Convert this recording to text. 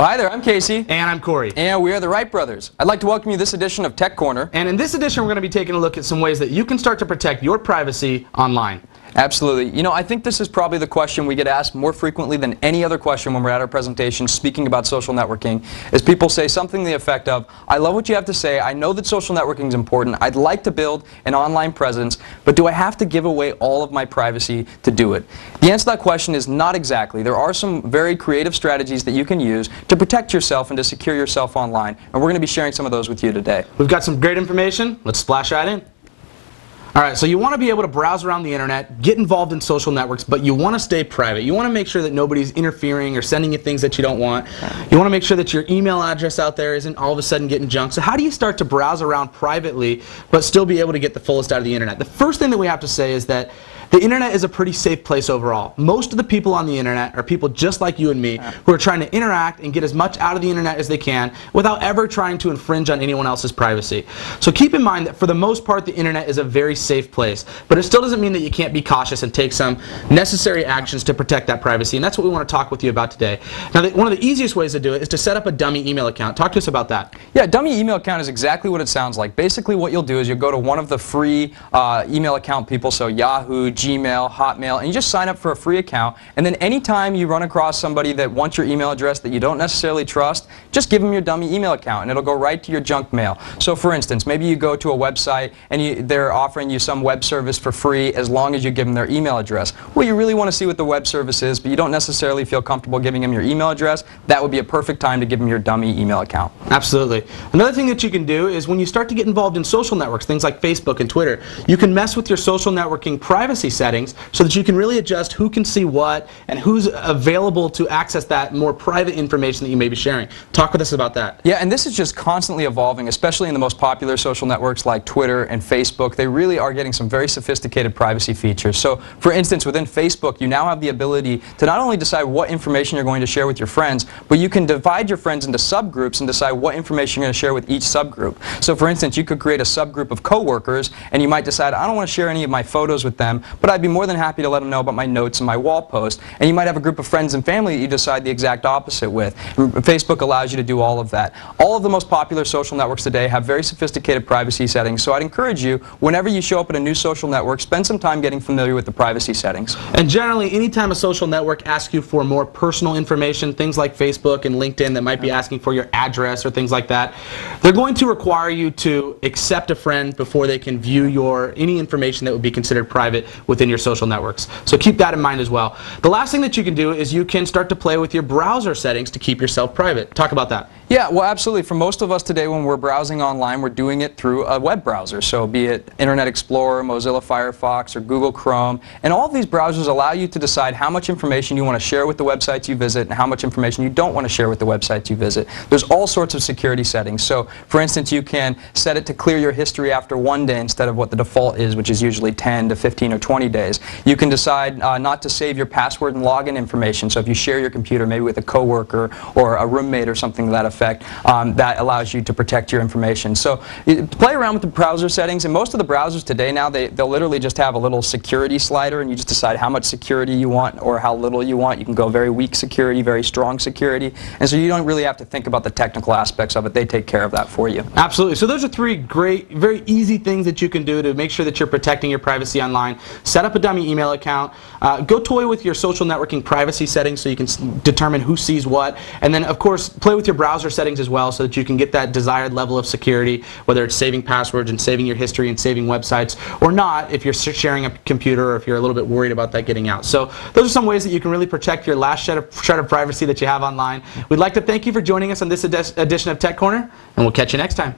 Well, hi there, I'm Casey. And I'm Corey. And we are the Wright Brothers. I'd like to welcome you to this edition of Tech Corner. And in this edition, we're going to be taking a look at some ways that you can start to protect your privacy online. Absolutely. You know, I think this is probably the question we get asked more frequently than any other question when we're at our presentation speaking about social networking, is people say something to the effect of, I love what you have to say, I know that social networking is important, I'd like to build an online presence, but do I have to give away all of my privacy to do it? The answer to that question is not exactly. There are some very creative strategies that you can use to protect yourself and to secure yourself online, and we're going to be sharing some of those with you today. We've got some great information. Let's splash right in. Alright, so you want to be able to browse around the internet, get involved in social networks, but you want to stay private. You want to make sure that nobody's interfering or sending you things that you don't want. You want to make sure that your email address out there isn't all of a sudden getting junked. So how do you start to browse around privately but still be able to get the fullest out of the internet? The first thing that we have to say is that the internet is a pretty safe place overall. Most of the people on the internet are people just like you and me who are trying to interact and get as much out of the internet as they can without ever trying to infringe on anyone else's privacy. So keep in mind that for the most part the internet is a very safe place, but it still doesn't mean that you can't be cautious and take some necessary actions to protect that privacy, and that's what we want to talk with you about today. Now, one of the easiest ways to do it is to set up a dummy email account. Talk to us about that. Yeah, dummy email account is exactly what it sounds like. Basically what you'll do is you'll go to one of the free email account people, so Yahoo, Gmail, Hotmail, and you just sign up for a free account, and then anytime you run across somebody that wants your email address that you don't necessarily trust, just give them your dummy email account and it'll go right to your junk mail. So for instance, maybe you go to a website and they're offering you some web service for free as long as you give them their email address. Well, you really want to see what the web service is, but you don't necessarily feel comfortable giving them your email address. That would be a perfect time to give them your dummy email account. Absolutely. Another thing that you can do is when you start to get involved in social networks, things like Facebook and Twitter, you can mess with your social networking privacy settings so that you can really adjust who can see what and who's available to access that more private information that you may be sharing. Talk with us about that. Yeah, and this is just constantly evolving, especially in the most popular social networks like Twitter and Facebook. They really are getting some very sophisticated privacy features. So, for instance, within Facebook, you now have the ability to not only decide what information you're going to share with your friends, but you can divide your friends into subgroups and decide what information you're going to share with each subgroup. So, for instance, you could create a subgroup of coworkers, and you might decide, I don't want to share any of my photos with them, but I'd be more than happy to let them know about my notes and my wall post. And you might have a group of friends and family that you decide the exact opposite with. And Facebook allows you to do all of that. All of the most popular social networks today have very sophisticated privacy settings, so I'd encourage you, whenever you show up at a new social network, spend some time getting familiar with the privacy settings. And generally, anytime a social network asks you for more personal information, things like Facebook and LinkedIn that might be asking for your address or things like that, they're going to require you to accept a friend before they can view any information that would be considered private within your social networks. So keep that in mind as well. The last thing that you can do is you can start to play with your browser settings to keep yourself private. Talk about that. Yeah, well, absolutely. For most of us today, when we're browsing online, we're doing it through a web browser. So be it Internet Explorer, Mozilla Firefox, or Google Chrome. And all of these browsers allow you to decide how much information you want to share with the websites you visit and how much information you don't want to share with the websites you visit. There's all sorts of security settings. So, for instance, you can set it to clear your history after 1 day instead of what the default is, which is usually 10 to 15 or 20 days. You can decide not to save your password and login information. So if you share your computer maybe with a coworker or a roommate or something to that effect, that allows you to protect your information. So play around with the browser settings, and most of the browsers today now, they'll literally just have a little security slider, and you just decide how much security you want or how little you want. You can go very weak security, very strong security, and so you don't really have to think about the technical aspects of it. They take care of that for you. Absolutely. So those are 3 great, very easy things that you can do to make sure that you're protecting your privacy online. Set up a dummy email account. Go toy with your social networking privacy settings so you can determine who sees what, and then of course play with your browser settings as well so that you can get that desired level of security, whether it's saving passwords and saving your history and saving websites or not if you're sharing a computer or if you're a little bit worried about that getting out. So those are some ways that you can really protect your last shred of privacy that you have online. We'd like to thank you for joining us on this edition of Tech Corner, and we'll catch you next time.